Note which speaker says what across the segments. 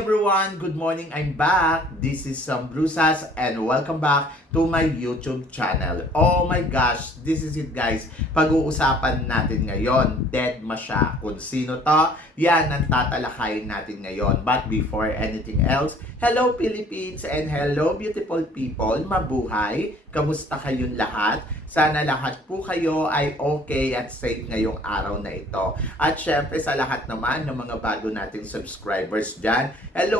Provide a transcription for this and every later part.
Speaker 1: everyone. Everyone! Good morning! I'm back! This is Sam Brusas and welcome back to my YouTube channel. Oh my gosh! This is it guys. Pag-uusapan natin ngayon, dead ma siya. Kung sino to, yan ang tatalakayin natin ngayon. But before anything else, hello Philippines and hello beautiful people! Mabuhay! Kamusta kayong lahat? Sana lahat po kayo ay okay at safe ngayong araw na ito. At syempre sa lahat naman ng mga bago nating subscribers dyan, hello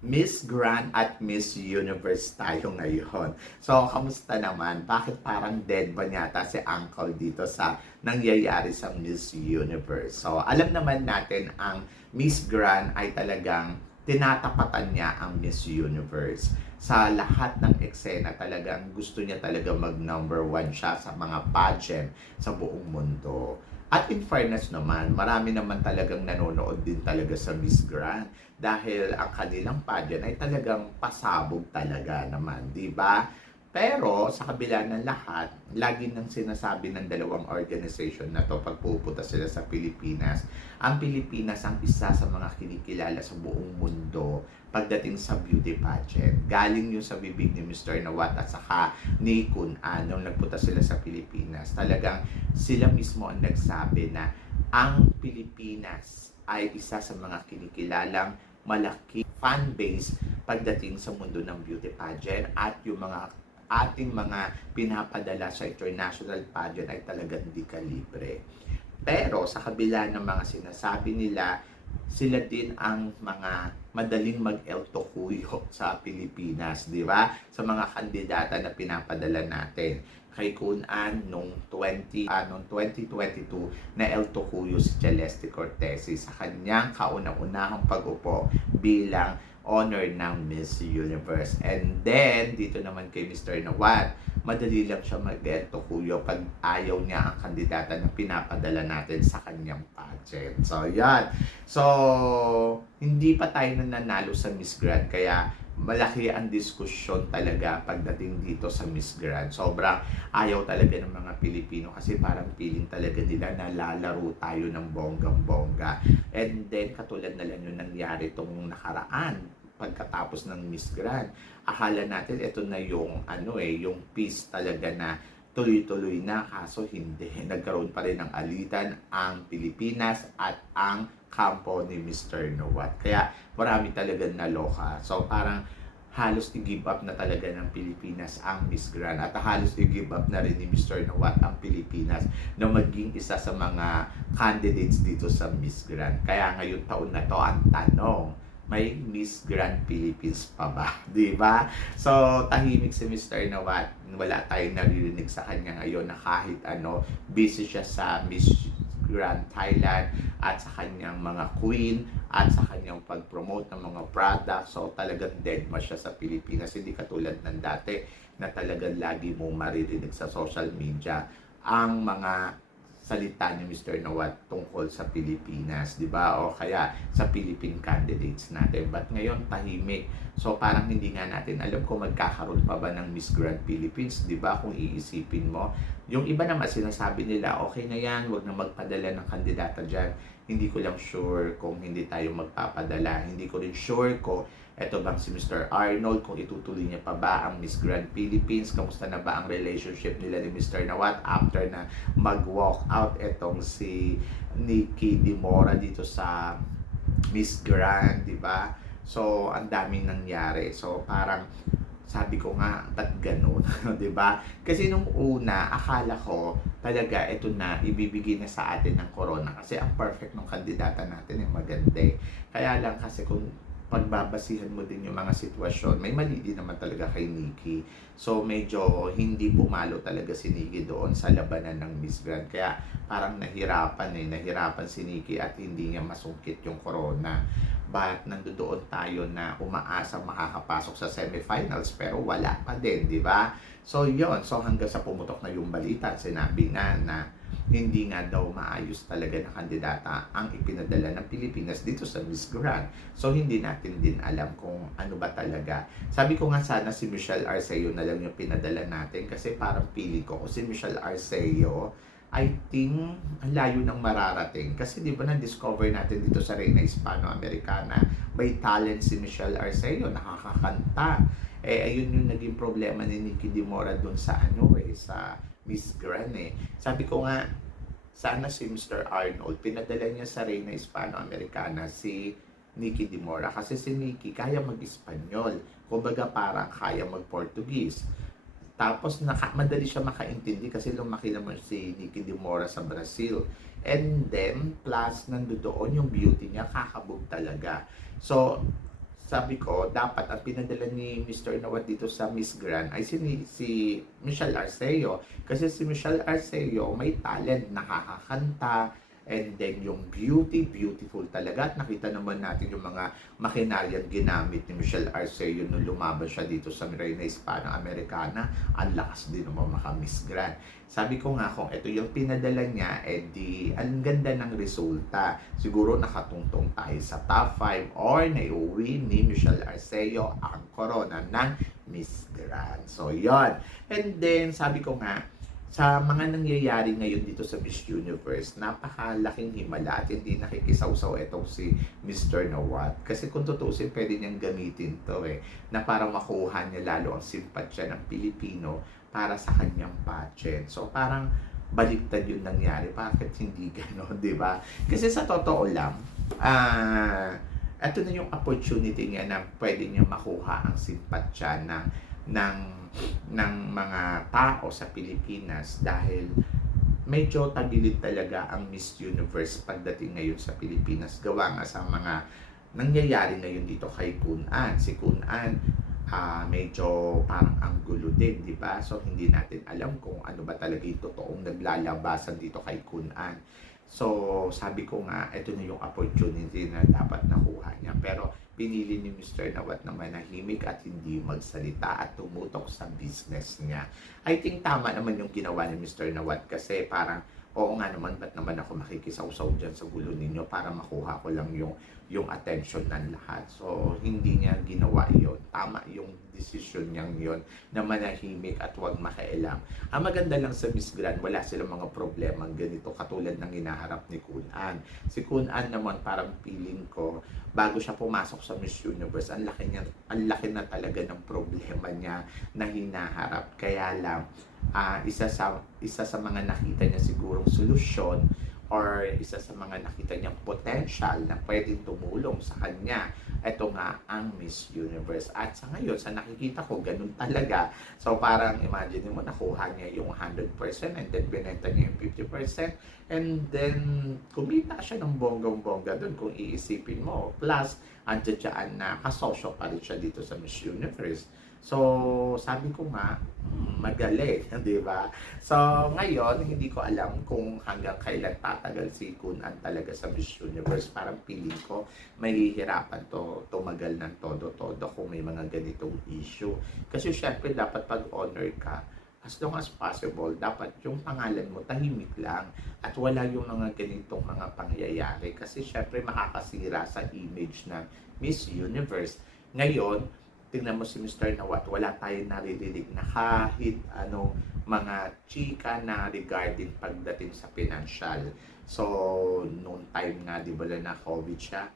Speaker 1: Miss Grand at Miss Universe tayo ngayon. So, kamusta naman? Bakit parang dead ba yata si Uncle dito sa nangyayari sa Miss Universe? So, alam naman natin ang Miss Grand ay talagang tinatapatan niya ang Miss Universe. Sa lahat ng eksena talagang gusto niya talaga mag number one siya sa mga pageant sa buong mundo. At in fairness naman, marami naman talagang nanonood din talaga sa Miss Grand dahil ang kanilang pageant ay talagang pasabog talaga naman, di ba? Pero sa kabila ng lahat, lagi nang sinasabi ng dalawang organization na to pag pupunta sila sa Pilipinas, ang Pilipinas ang isa sa mga kinikilala sa buong mundo pagdating sa beauty pageant. Galing yun sa bibig ni Mr. Nawat at saka ni Kun An nung nagpunta sila sa Pilipinas. Talagang sila mismo ang nagsabi na ang Pilipinas ay isa sa mga kinikilalang malaki fan base pagdating sa mundo ng beauty pageant at yung mga ating mga pinapadala sa international pageant ay talagang hindi kalibre. Pero sa kabila ng mga sinasabi nila, sila din ang mga madaling mag-El Tocuyo sa Pilipinas, di ba? Sa mga kandidata na pinapadala natin. Kay Kun An nung 20 ah, nung 2022 na El Tocuyo si Celeste Cortesi sa kanyang kauna-unahang pag-upo bilang honor ng Miss Universe. And then, dito naman kay Mr. Nawat, madali lang siya mag-El Tocuyo pag ayaw niya ang kandidata na pinapadala natin sa kanyang pageant. So, yan. So, hindi pa tayo nananalo sa Miss Grand, kaya malaki ang diskusyon talaga pagdating dito sa Miss Grand. Sobrang ayaw talaga ng mga Pilipino kasi parang feeling talaga nila na lalaro tayo ng bonggang-bongga. And then, katulad na lang yung nangyari itong nakaraan pagkatapos ng Miss Grand. Akala natin ito na yung ano eh, yung peace talaga na tuloy-tuloy na kaso hindi. Nagkaroon pa rin ng alitan ang Pilipinas at ang kampo ni Mr. Nowat. Kaya marami talaga naloka. So parang halos i-give up na talaga ng Pilipinas ang Miss Grand at halos i-give up na rin ni Mr. Nawat ang Pilipinas na maging isa sa mga candidates dito sa Miss Grand. Kaya ngayon taon na to ang tanong, may Miss Grand Philippines pa ba? Di ba? So, tahimik si Mr. Nawat. Wala tayong naririnig sa kanya ngayon na kahit ano, busy siya sa Miss Grand Thailand at sa kanyang mga queen at sa kanyang pag-promote ng mga products. So talagang dead ma siya sa Pilipinas. Hindi katulad ng dati na talagang lagi mo maririnig sa social media ang mga salita ni Mr. Nawat tungkol sa Pilipinas, di ba? O kaya sa Philippine candidates natin. But ngayon, tahimik. So parang hindi nga natin alam kung magkakaroon pa ba ng Miss Grand Philippines, di ba? Kung iisipin mo. Yung iba naman sinasabi nila, okay na yan, wag na magpadala ng kandidata dyan. Hindi ko lang sure kung hindi tayo magpapadala. Hindi ko rin sure ko eto bang si Mr. Arnold, kung itutuloy niya pa ba ang Miss Grand Philippines, kamusta na ba ang relationship nila ni Mr. Nawat after na mag-walk out etong si Nikki Dimora dito sa Miss Grand, di ba? So, ang daming nangyari. So, parang sabi ko nga, ba't ganun? di ba? Kasi nung una, akala ko talaga ito na ibibigay na sa atin ng corona kasi ang perfect ng kandidata natin ay maganda eh. Kaya lang kasi kung pagbabasihan mo din yung mga sitwasyon, may mali din naman talaga kay Nikki. So medyo hindi pumalo talaga si Nikki doon sa labanan ng Miss Grand. Kaya parang nahirapan eh, nahirapan si Nikki at hindi niya masungkit yung corona. But nandoon tayo na umaasa makakapasok sa semifinals pero wala pa din, di ba? So yon so hanggang sa pumutok na yung balita, sinabi nga na hindi nga daw maayos talaga na kandidata ang ipinadala ng Pilipinas dito sa Miss Grand. So hindi natin din alam kung ano ba talaga. Sabi ko nga sana si Michelle Arceo na lang yung pinadala natin kasi parang pili ko kung si Michelle Arceo I think layo ng mararating kasi di ba na-discover natin dito sa Reina Hispano-Americana may talent si Michelle Arceo nakakakanta eh ayun yung naging problema ni Nikki Di Mora doon sa ano eh sa Miss Grand eh sabi ko nga sana si Mr. Arnold pinadala niya sa Reina Hispano-Americana si Nikki Di Mora kasi si Nikki kaya mag-Espanyol kumbaga parang kaya mag-Portuguese tapos naka, madali siya makaintindi kasi lumaki naman si Nikki Di Mora sa Brazil. And then, plus nandoon yung beauty niya, kakabog talaga. So, sabi ko, dapat ang pinadala ni Mr. Nawat dito sa Miss Grand ay si, si Michelle Arceo. Kasi si Michelle Arceo may talent, nakakakanta, And then yung beauty, beautiful talaga. At nakita naman natin yung mga makinaryan ginamit ni Michelle Arceo nung lumaban siya dito sa Reina Hispano-Americana. Ang lakas din naman maka-Miss Grand. Sabi ko nga kung ito yung pinadala niya, eh di, ang ganda ng resulta. Siguro nakatungtong tayo sa top 5 or naiuwi ni Michelle Arceo ang corona ng Miss Grand. So, yon And then, sabi ko nga, sa mga nangyayari ngayon dito sa Miss Universe, napakalaking himala at hindi nakikisawsaw itong si Mr. Nawat. Kasi kung tutusin, pwede niyang gamitin to eh, na para makuha niya lalo ang simpatsya ng Pilipino para sa kanyang pageant. So parang baliktad yung nangyari. Bakit hindi gano'n, di ba? Kasi sa totoo lang, ah, ito na yung opportunity niya na pwede niya makuha ang simpatsya ng, ng ng mga tao sa Pilipinas dahil medyo tagilid talaga ang Miss Universe pagdating ngayon sa Pilipinas gawa nga sa mga nangyayari ngayon dito kay Kun An. Si Kun An ah, medyo parang ang gulo din, di ba? So hindi natin alam kung ano ba talaga yung totoong naglalabasan dito kay Kun An. So, sabi ko nga, ito na yung opportunity na dapat nakuha niya. Pero, pinili ni Mr. Nawat na manahimik at hindi magsalita at tumutok sa business niya. I think tama naman yung ginawa ni Mr. Nawat kasi parang, oo nga naman, ba't naman ako makikisawsaw dyan sa gulo ninyo para makuha ko lang yung yung attention ng lahat. So, hindi niya ginawa yon Tama yung decision niyang yon na manahimik at huwag makialam. Ang maganda lang sa Miss Grand, wala silang mga problema ganito katulad ng hinaharap ni Kun An. Si Kun An naman parang feeling ko, bago siya pumasok sa Miss Universe, ang laki, niya, ang laki na talaga ng problema niya na hinaharap. Kaya lang, uh, isa sa isa sa mga nakita niya sigurong solusyon or isa sa mga nakita niyang potential na pwedeng tumulong sa kanya, ito nga ang Miss Universe. At sa ngayon, sa nakikita ko, ganun talaga. So parang imagine mo, nakuha niya yung 100% and then binenta niya yung 50% and then kumita siya ng bonggang-bongga doon kung iisipin mo. Plus, andyan dyan na kasosyo pa rin siya dito sa Miss Universe. So, sabi ko nga, hmm, magaling, di ba? So, ngayon, hindi ko alam kung hanggang kailan tatagal si Kunan talaga sa Miss Universe. Parang piling ko, mahihirapan to tumagal ng todo-todo kung may mga ganitong issue. Kasi syempre, dapat pag-honor ka, as long as possible, dapat yung pangalan mo tahimik lang at wala yung mga ganitong mga pangyayari kasi syempre makakasira sa image ng Miss Universe. Ngayon, tingnan mo si Mr. Nawat, wala tayong naririnig na kahit ano mga chika na regarding pagdating sa financial. So, noong time nga, di ba na COVID siya,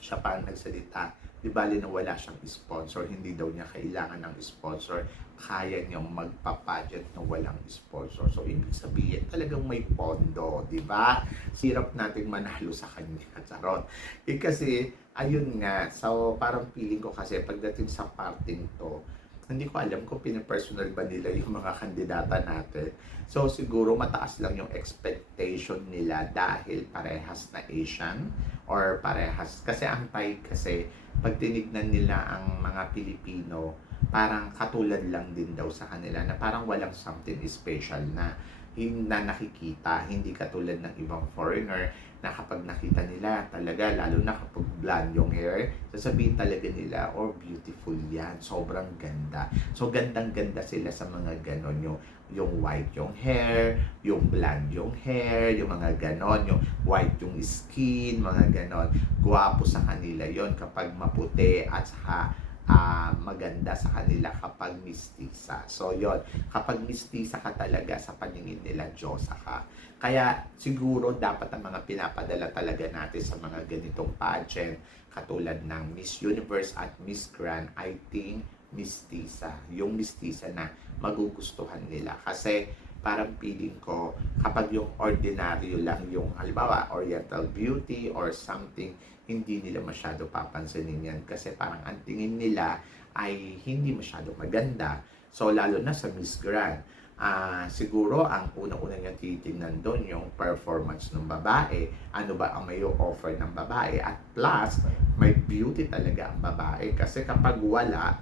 Speaker 1: siya pa ang nagsalita, di ba na wala siyang sponsor, hindi daw niya kailangan ng sponsor, kaya niyang magpa-budget na walang sponsor. So, ibig sabihin, talagang may pondo, di ba? Sirap nating manalo sa kanya, charot. Eh, kasi, ayun nga, so parang feeling ko kasi pagdating sa parting to, hindi ko alam kung pinapersonal ba nila yung mga kandidata natin. So siguro mataas lang yung expectation nila dahil parehas na Asian or parehas. Kasi ang Thai kasi pag tinignan nila ang mga Pilipino, parang katulad lang din daw sa kanila na parang walang something special na na nakikita. Hindi katulad ng ibang foreigner na kapag nakita nila talaga, lalo na kapag blonde yung hair, sasabihin talaga nila, oh, beautiful yan. Sobrang ganda. So, gandang-ganda sila sa mga ganon. Yung, yung white yung hair, yung blonde yung hair, yung mga ganon, yung white yung skin, mga ganon. Guwapo sa kanila yon kapag maputi at saka ah, maganda sa kanila kapag mistisa. So, yon kapag mistisa ka talaga sa paningin nila, Diyosa ka. Kaya siguro dapat ang mga pinapadala talaga natin sa mga ganitong pageant katulad ng Miss Universe at Miss Grand, I think mistisa. Yung mistisa na magugustuhan nila. Kasi parang feeling ko kapag yung ordinaryo lang yung halimbawa oriental beauty or something hindi nila masyado papansinin yan kasi parang ang tingin nila ay hindi masyado maganda. So lalo na sa Miss Grand. Ah siguro ang unang-una niyang titingnan doon yung performance ng babae. Ano ba ang may offer ng babae? At plus may beauty talaga ang babae. Kasi kapag wala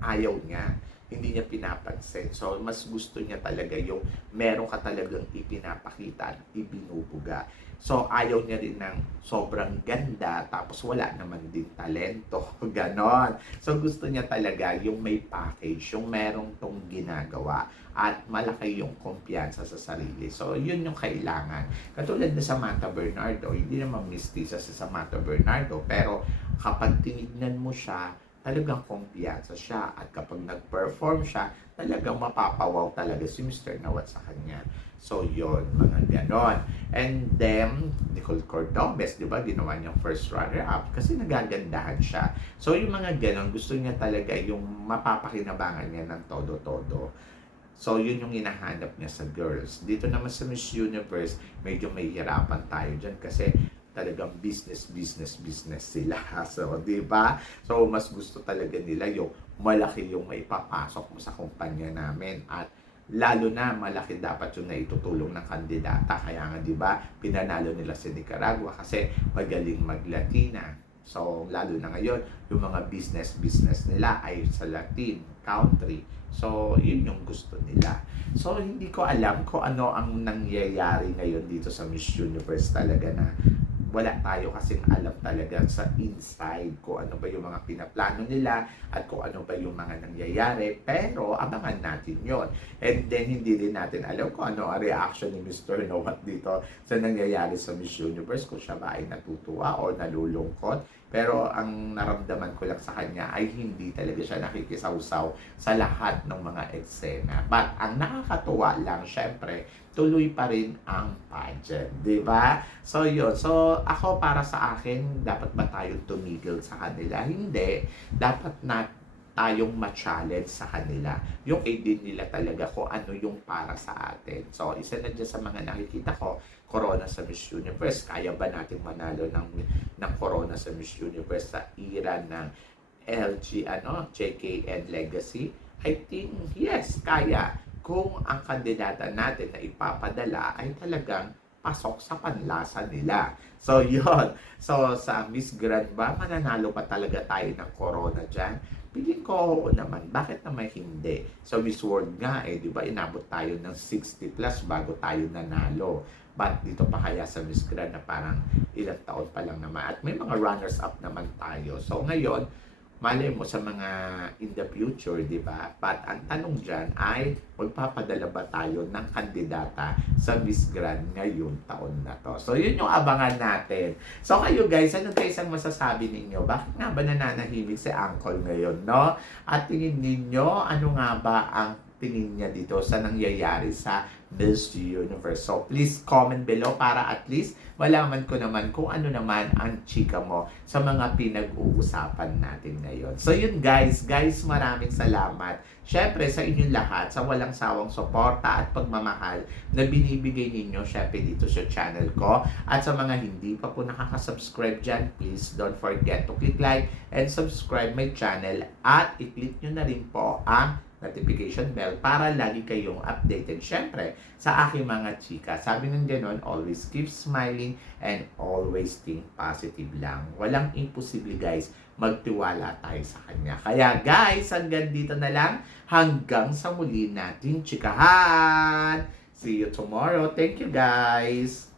Speaker 1: ayaw niya hindi niya pinapansin. So, mas gusto niya talaga yung meron ka talagang ipinapakita at ibinubuga. So, ayaw niya rin ng sobrang ganda tapos wala naman din talento. Ganon. So, gusto niya talaga yung may package, yung merong tong ginagawa at malaki yung kumpiyansa sa sarili. So, yun yung kailangan. Katulad na Samantha Bernardo, hindi naman mistisa sa Samantha Bernardo, pero kapag tinignan mo siya, talagang kumpiyansa siya at kapag nag-perform siya, talagang mapapawaw talaga si Mr. Nawat sa kanya. So, yon mga ganon. And then, Nicole Cordobes, di ba, ginawa niyang first runner-up kasi nagagandahan siya. So, yung mga ganon, gusto niya talaga yung mapapakinabangan niya ng todo-todo. So, yun yung hinahanap niya sa girls. Dito naman sa Miss Universe, medyo may hirapan tayo dyan kasi talagang business, business, business sila. So, di ba? So, mas gusto talaga nila yung malaki yung may papasok mo sa kumpanya namin at lalo na malaki dapat yung naitutulong ng kandidata. Kaya nga, di ba, pinanalo nila si Nicaragua kasi magaling mag-Latina. So, lalo na ngayon, yung mga business-business nila ay sa Latin country. So, yun yung gusto nila. So, hindi ko alam kung ano ang nangyayari ngayon dito sa Miss Universe talaga na wala tayo kasing alam talaga sa inside kung ano ba yung mga pinaplano nila at kung ano ba yung mga nangyayari. Pero abangan natin yon And then hindi din natin alam kung ano ang reaction ni Mr. Nowat dito sa nangyayari sa Miss Universe, kung siya ba ay natutuwa o nalulungkot. Pero ang naramdaman ko lang sa kanya ay hindi talaga siya nakikisawsaw sa lahat ng mga eksena. But ang nakakatuwa lang, syempre, tuloy pa rin ang pageant. di ba? So, yun. So, ako para sa akin, dapat ba tayong tumigil sa kanila? Hindi. Dapat na tayong ma-challenge sa kanila. Yung aid nila talaga kung ano yung para sa atin. So, isa na dyan sa mga nakikita ko, corona sa Miss Universe. Kaya ba natin manalo ng, ng corona sa Miss Universe sa era ng LG, ano, JKN Legacy? I think, yes, kaya. Kung ang kandidata natin na ipapadala ay talagang pasok sa panlasa nila. So, yon So, sa Miss Grand ba, mananalo pa talaga tayo ng corona dyan? Piling ko, oo naman. Bakit naman hindi? So, Miss World nga, eh, di ba, inabot tayo ng 60 plus bago tayo nanalo. But dito pa kaya sa Miss Grand na parang ilang taon pa lang naman. At may mga runners-up naman tayo. So, ngayon, malay mo sa mga in the future, di ba? But ang tanong dyan ay, magpapadala ba tayo ng kandidata sa Miss Grand ngayong taon na to? So, yun yung abangan natin. So, kayo guys, ano guys ang masasabi ninyo? Bakit nga ba nananahimik si Uncle ngayon, no? At tingin ninyo, ano nga ba ang tingin niya dito sa nangyayari sa Miss Universe. So, please comment below para at least malaman ko naman kung ano naman ang chika mo sa mga pinag-uusapan natin ngayon. So, yun guys. Guys, maraming salamat. Syempre, sa inyong lahat, sa walang sawang suporta at pagmamahal na binibigay ninyo, syempre, dito sa channel ko. At sa mga hindi pa po nakaka-subscribe dyan, please don't forget to click like and subscribe my channel at i-click nyo na rin po ang notification bell para lagi kayong updated. Siyempre, sa aking mga chika, sabi ng ganon, always keep smiling and always think positive lang. Walang imposible guys, magtiwala tayo sa kanya. Kaya guys, hanggang dito na lang, hanggang sa muli natin chikahan. See you tomorrow. Thank you guys.